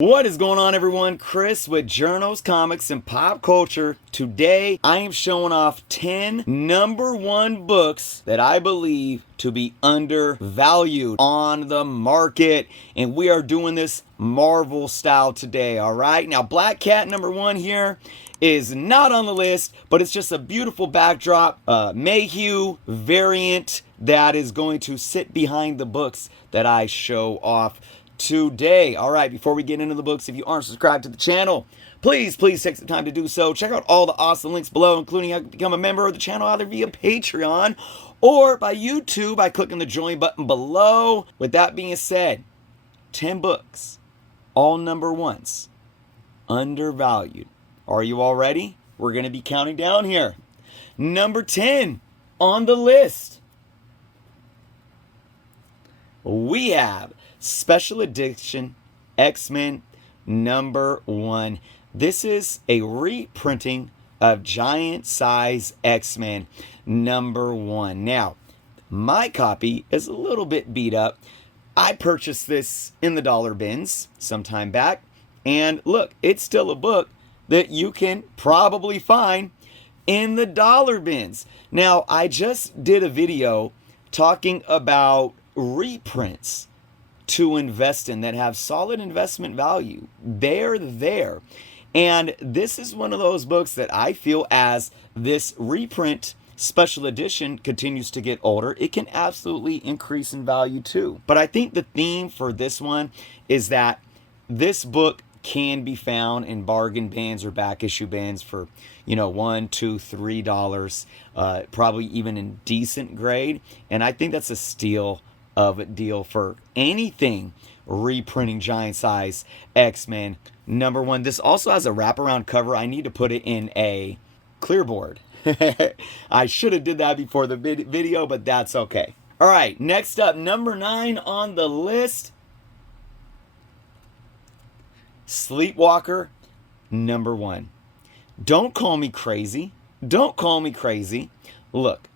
What is going on, everyone? Chris with Journos, Comics, and Pop Culture. Today, I am showing off 10 #1 books that I believe to be undervalued on the market. And we are doing this Marvel style today, all right? Now, Black Cat #1 here is not on the list, but it's just a beautiful backdrop, Mayhew variant that is going to sit behind the books that I show off today. All right, before we get into the books, if you aren't subscribed to the channel, please take the time to do so. Check out all the awesome links below, including how to become a member of the channel either via Patreon or by YouTube by clicking the join button below. With that being said, 10 books, all #1s, undervalued. Are you all ready? We're going to be counting down here. Number 10 on the list, we have Special Edition XMen #1. This is a reprinting of Giant Size X-Men #1. Now, my copy is a little bit beat up. I purchased this in the dollar bins some time back. And look, it's still a book that you can probably find in the dollar bins. Now, I just did a video talking about reprints to invest in that have solid investment value. They're there. And this is one of those books that I feel, as this reprint special edition continues to get older, it can absolutely increase in value too. But I think the theme for this one is that this book can be found in bargain bins or back issue bins for, $1, $2, $3, probably even in decent grade. And I think that's a steal of a deal for anything reprinting Giant Size X-Men #1. This also has a wraparound cover. I need to put it in a clear board. I should have did that before the video, but that's okay. All right, next up, number 9 on the list, Sleepwalker #1. Don't call me crazy. Don't call me crazy. Look,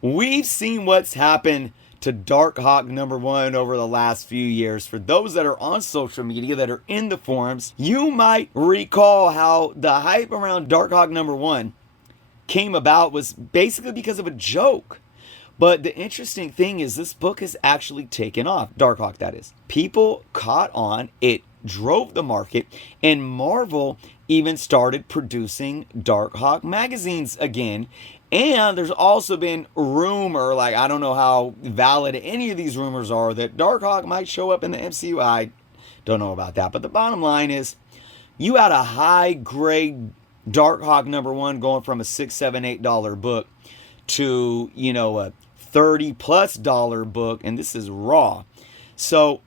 we've seen what's happened to Darkhawk #1 over the last few years. For those that are on social media, that are in the forums, you might recall how the hype around Darkhawk #1 came about was basically because of a joke. But the interesting thing is this book has actually taken off. Darkhawk, that is. People caught on, it drove the market, and Marvel even started producing Darkhawk magazines again. And there's also been rumor, I don't know how valid any of these rumors are, that Darkhawk might show up in the MCU. I don't know about that. But the bottom line is, you had a high-grade Darkhawk #1 going from a $6, $7, $8 book to, a $30+ book, and this is raw. So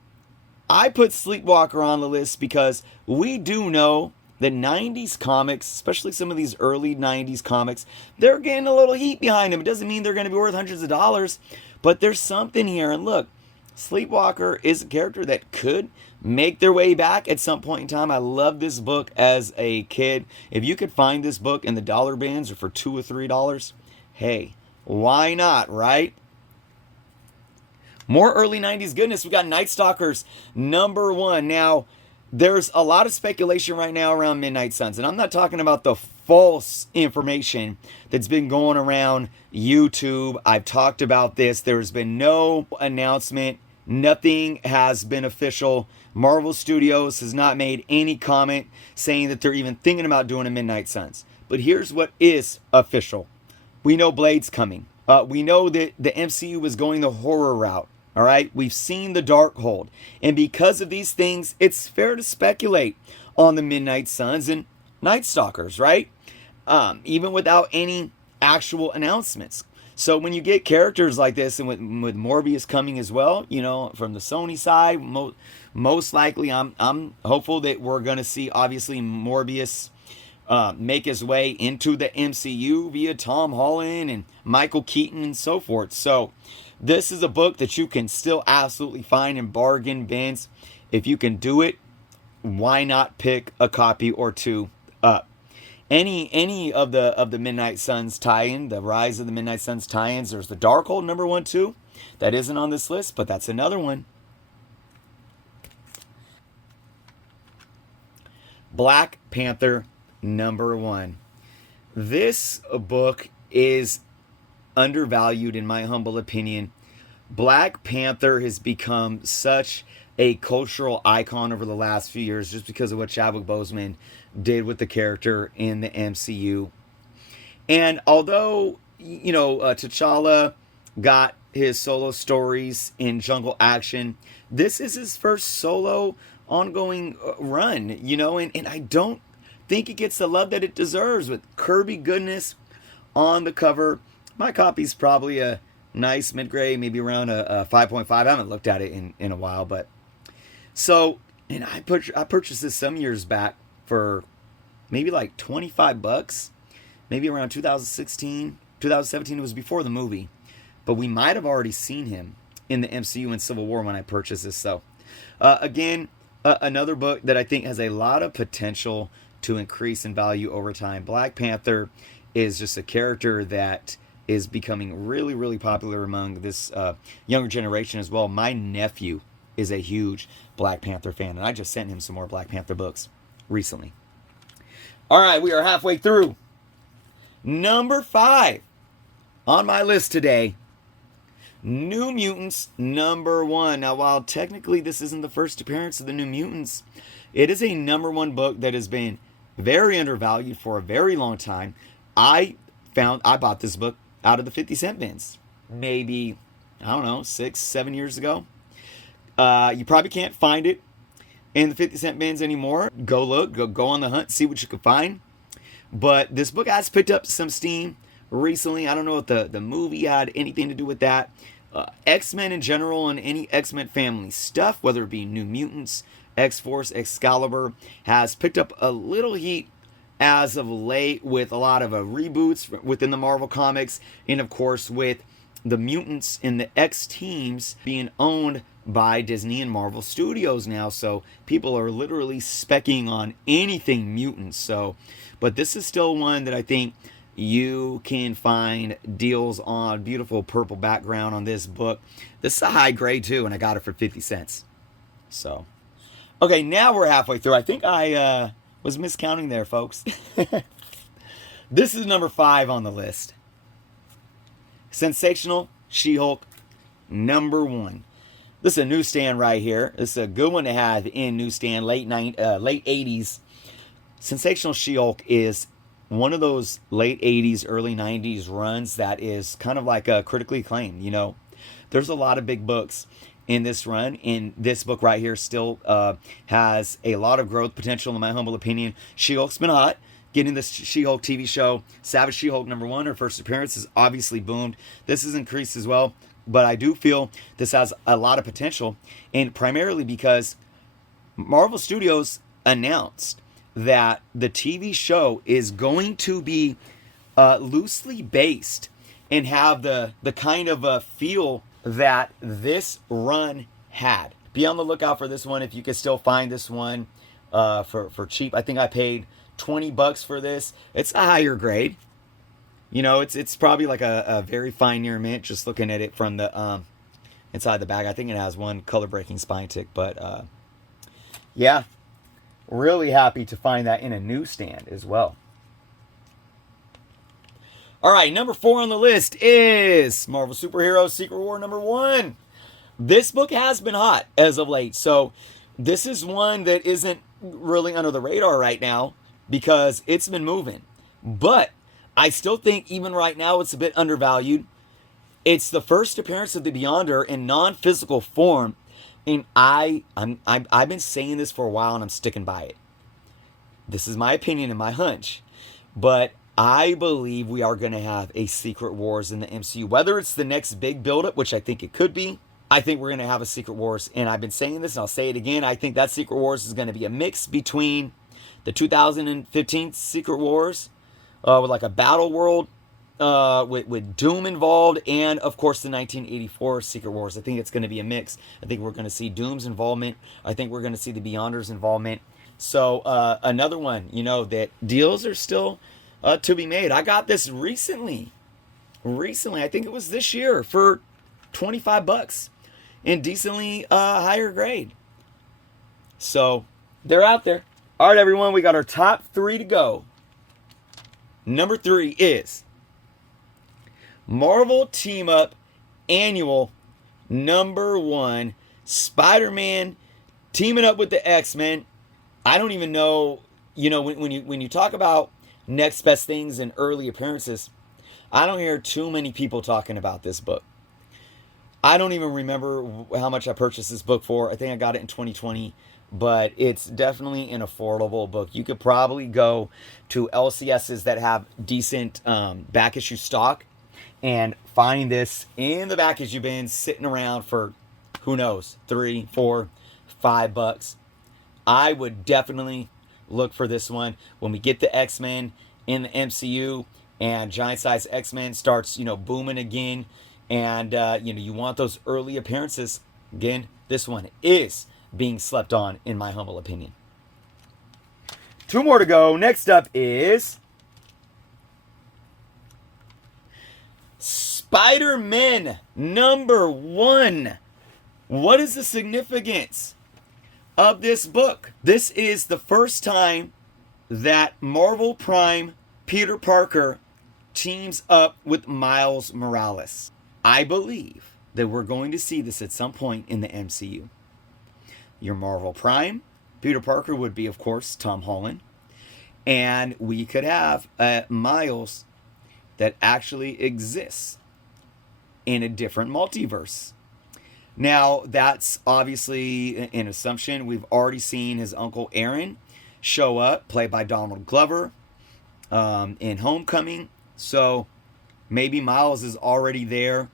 I put Sleepwalker on the list because we do know the 90s comics, especially some of these early 90s comics, they're getting a little heat behind them. It doesn't mean they're going to be worth hundreds of dollars, but there's something here. And look, Sleepwalker is a character that could make their way back at some point in time. I love this book as a kid. If you could find this book in the dollar bins or for $2 or $3, hey, why not, right? More early 90s goodness. We got Night Stalkers #1. Now, there's a lot of speculation right now around Midnight Suns, and I'm not talking about the false information that's been going around YouTube. I've talked about this. There's been no announcement. Nothing has been official. Marvel Studios has not made any comment saying that they're even thinking about doing a Midnight Suns. But here's what is official. We know Blade's coming. We know that the MCU is going the horror route. All right, we've seen the Darkhold, and because of these things, it's fair to speculate on the Midnight Suns and Night Stalkers, right? Even without any actual announcements. So when you get characters like this, and with Morbius coming as well, from the Sony side, most likely, I'm hopeful that we're going to see, obviously, Morbius make his way into the MCU via Tom Holland and Michael Keaton and so forth. So this is a book that you can still absolutely find in bargain bins. If you can do it, why not pick a copy or two up? Any of the Midnight Suns tie-in, the Rise of the Midnight Suns tie-ins. There's the Darkhold #1 too. That isn't on this list, but that's another one. Black Panther #1. This book is undervalued in my humble opinion. Black Panther has become such a cultural icon over the last few years just because of what Chadwick Boseman did with the character in the MCU. And although, T'Challa got his solo stories in Jungle Action, this is his first solo ongoing run, and I don't think it gets the love that it deserves with Kirby goodness on the cover. My copy's probably a nice mid-grade, maybe around a 5.5. I haven't looked at it in a while, but so, and I purchased this some years back for maybe like $25, maybe around 2016, 2017. It was before the movie, but we might have already seen him in the MCU in Civil War when I purchased this. So, again, another book that I think has a lot of potential to increase in value over time. Black Panther is just a character that is becoming really, really popular among this younger generation as well. My nephew is a huge Black Panther fan, and I just sent him some more Black Panther books recently. All right, we are halfway through. #5 on my list today, New Mutants #1. Now, while technically this isn't the first appearance of the New Mutants, it is a #1 book that has been very undervalued for a very long time. I bought this book out of the 50-cent bins maybe, 6-7 years ago. You probably can't find it in the 50-cent bins anymore. Go look, go on the hunt, see what you can find. But this book has picked up some steam recently. I don't know if the movie had anything to do with that. X-Men in general and any X-Men family stuff, whether it be New Mutants, X-Force, Excalibur, has picked up a little heat as of late with a lot of reboots within the Marvel Comics, and of course with the Mutants and the X-Teams being owned by Disney and Marvel Studios now. So people are literally specking on anything Mutants. So, but this is still one that I think you can find deals on. Beautiful purple background on this book. This is a high grade too, and I got it for 50 cents. So, okay, now we're halfway through. I think I was miscounting there, folks. This is #5 on the list. Sensational SheHulk #1. This is a newsstand right here. This is a good one to have in newsstand, late 80s. Sensational SheHulk is one of those late 80s, early 90s runs that is kind of like critically acclaimed. There's a lot of big books in this run, and this book right here still has a lot of growth potential in my humble opinion. She-Hulk's been hot. Getting this She-Hulk TV show, Savage She-Hulk #1, her first appearance, has obviously boomed. This has increased as well, but I do feel this has a lot of potential, and primarily because Marvel Studios announced that the TV show is going to be loosely based and have the kind of feel that this run had. Be on the lookout for this one if you can still find this one for cheap. I think I paid $20 for this. It's a higher grade. It's probably like a very fine near mint, just looking at it from the inside the bag. I think it has one color breaking spine tick, but yeah, really happy to find that in a newsstand as well. All right, #4 on the list is Marvel Superheroes Secret War #1. This book has been hot as of late, so this is one that isn't really under the radar right now because it's been moving. But I still think even right now it's a bit undervalued. It's the first appearance of the Beyonder in non-physical form, and I've been saying this for a while and I'm sticking by it. This is my opinion and my hunch, but I believe we are going to have a Secret Wars in the MCU. Whether it's the next big buildup, which I think it could be, I think we're going to have a Secret Wars. And I've been saying this and I'll say it again. I think that Secret Wars is going to be a mix between the 2015 Secret Wars with like a battle world with Doom involved, and of course the 1984 Secret Wars. I think it's going to be a mix. I think we're going to see Doom's involvement. I think we're going to see the Beyonders' involvement. So another one, that deals are still to be made. I got this recently. I think it was this year for $25 in decently higher grade. So they're out there. All right, everyone, we got our top 3 to go. Number 3 is Marvel Team Up Annual number 1, Spider-Man teaming up with the X-Men. I don't even know, when you talk about next best things and early appearances, I don't hear too many people talking about this book. I don't even remember how much I purchased this book for. I think I got it in 2020, but it's definitely an affordable book. You could probably go to LCSs that have decent back issue stock and find this in the back issue bin sitting around for, who knows, $3, $4, $5. I would definitely look for this one when we get the X-Men in the MCU and giant size X-Men starts, booming again. And, you want those early appearances. Again, this one is being slept on, in my humble opinion. 2 more to go. Next up is Spider-Man number 1. What is the significance of this book? This is the first time that Marvel Prime Peter Parker teams up with Miles Morales. I believe that we're going to see this at some point in the MCU. Your Marvel Prime Peter Parker would be, of course, Tom Holland. And we could have Miles that actually exists in a different multiverse. Now, that's obviously an assumption. We've already seen his uncle Aaron show up, played by Donald Glover, in Homecoming. So maybe Miles is already there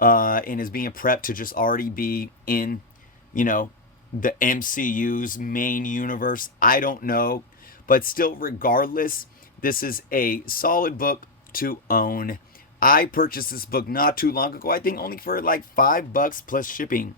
and is being prepped to just already be in, the MCU's main universe. I don't know. But still, regardless, this is a solid book to own. I purchased this book not too long ago. I think only for like $5 plus shipping.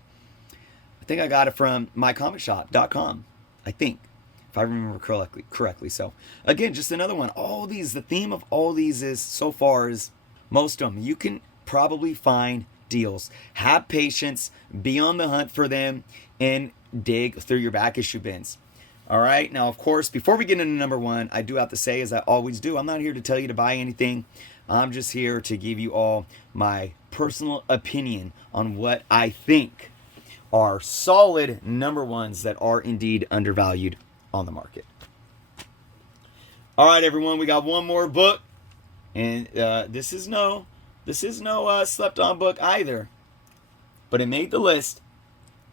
I think I got it from mycomicshop.com. I think, if I remember correctly. So, again, just another one. The theme of all these is, so far, is most of them. You can probably find deals. Have patience. Be on the hunt for them. And dig through your back issue bins. All right. Now, of course, before we get into number 1, I do have to say, as I always do, I'm not here to tell you to buy anything. I'm just here to give you all my personal opinion on what I think are solid number 1s that are indeed undervalued on the market. All right, everyone, we got one more book, and this is no slept on book either, but it made the list,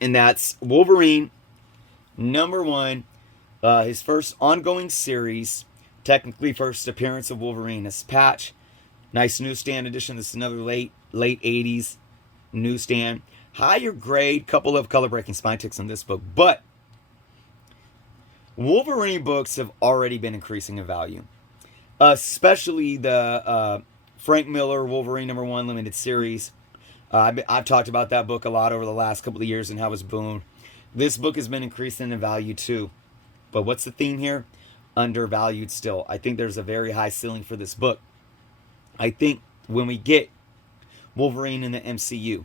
and that's Wolverine number 1, his first ongoing series, technically first appearance of Wolverine as Patch. Nice newsstand edition. This is another late 80s newsstand. Higher grade, couple of color breaking spine ticks on this book, but Wolverine books have already been increasing in value, especially the Frank Miller Wolverine number 1 limited series. I've talked about that book a lot over the last couple of years and how it's boomed. This book has been increasing in value too. But what's the theme here? Undervalued still. I think there's a very high ceiling for this book. I think when we get Wolverine in the MCU,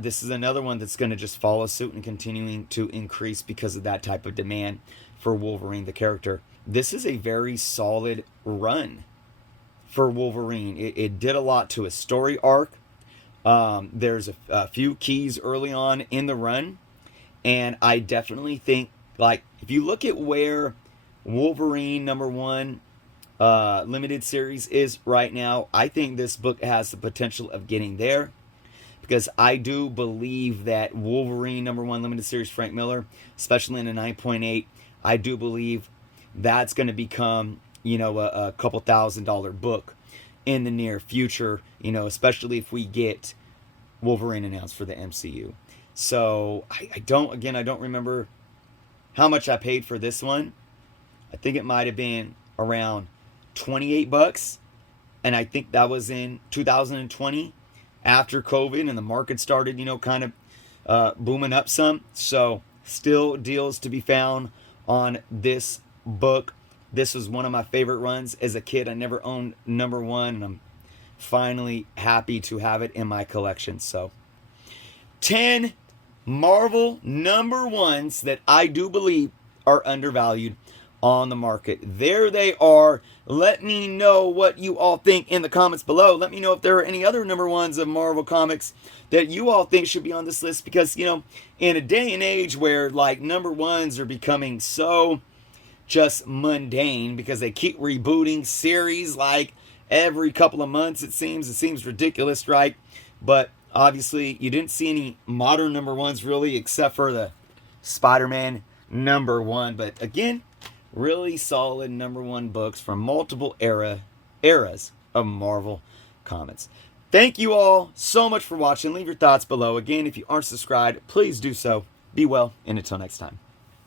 this is another one that's going to just follow suit and continuing to increase because of that type of demand for Wolverine, the character. This is a very solid run for Wolverine. It did a lot to his story arc. There's a few keys early on in the run. And I definitely think, if you look at where Wolverine number 1 limited series is right now, I think this book has the potential of getting there, because I do believe that Wolverine number 1 limited series Frank Miller, especially in a 9.8, I do believe that's going to become, a couple $1,000 book in the near future, especially if we get Wolverine announced for the MCU. So I don't remember how much I paid for this one. I think it might have been around $28, and I think that was in 2020 after COVID and the market started, kind of booming up some. So still deals to be found on this book. This was one of my favorite runs as a kid. I never owned number 1, and I'm finally happy to have it in my collection. So 10 Marvel number 1s that I do believe are undervalued on the market. There they are. Let me know what you all think in the comments below. Let me know if there are any other number ones of Marvel Comics that you all think should be on this list, because, you know, in a day and age where like number ones are becoming so just mundane because they keep rebooting series like every couple of months, it seems ridiculous, right? But obviously you didn't see any modern number ones really, except for the SpiderMan number one. But again, really solid number one books from multiple eras of Marvel Comics. Thank you all so much for watching. Leave your thoughts below. Again, if you aren't subscribed, please do so. Be well, and until next time.